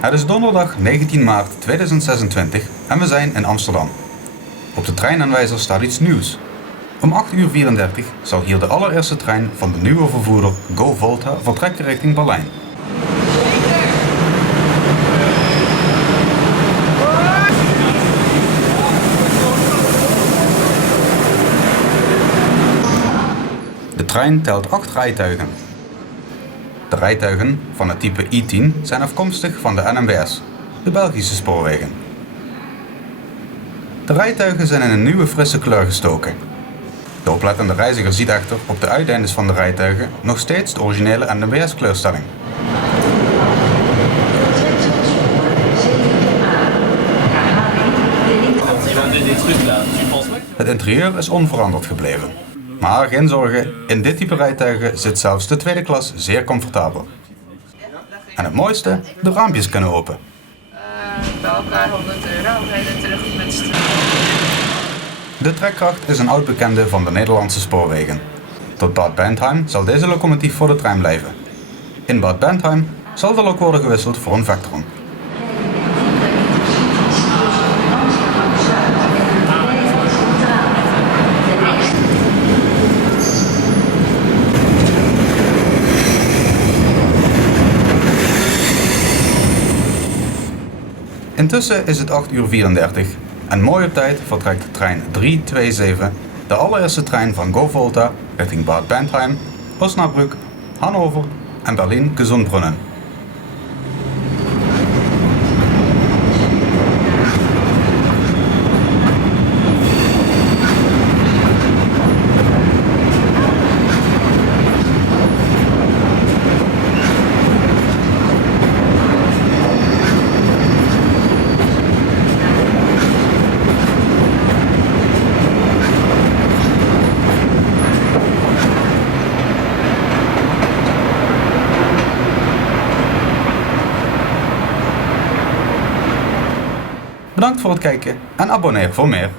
Het is donderdag 19 maart 2026 en we zijn in Amsterdam. Op de treinaanwijzer staat iets nieuws. Om 8:34 zal hier de allereerste trein van de nieuwe vervoerder Go Volta vertrekken richting Berlijn. De trein telt 8 rijtuigen. De rijtuigen van het type I10 zijn afkomstig van de NMBS, de Belgische spoorwegen. De rijtuigen zijn in een nieuwe frisse kleur gestoken. De oplettende reiziger ziet echter op de uiteindes van de rijtuigen nog steeds de originele NMBS-kleurstelling. Het interieur is onveranderd gebleven. Maar geen zorgen, in dit type rijtuigen zit zelfs de tweede klas zeer comfortabel. En het mooiste, de raampjes kunnen open. Bij elkaar €100 heen en terug met z'n tweeën. De trekkracht is een oud bekende van de Nederlandse spoorwegen. Tot Bad Bentheim zal deze locomotief voor de trein blijven. In Bad Bentheim zal de lok worden gewisseld voor een Vectron. Intussen is het 8:34 en mooi op tijd vertrekt de trein 327, de allereerste trein van Go Volta richting Bad Bentheim, Osnabrück, Hannover en Berlin-Gesundbrunnen. Bedankt voor het kijken en abonneer voor meer.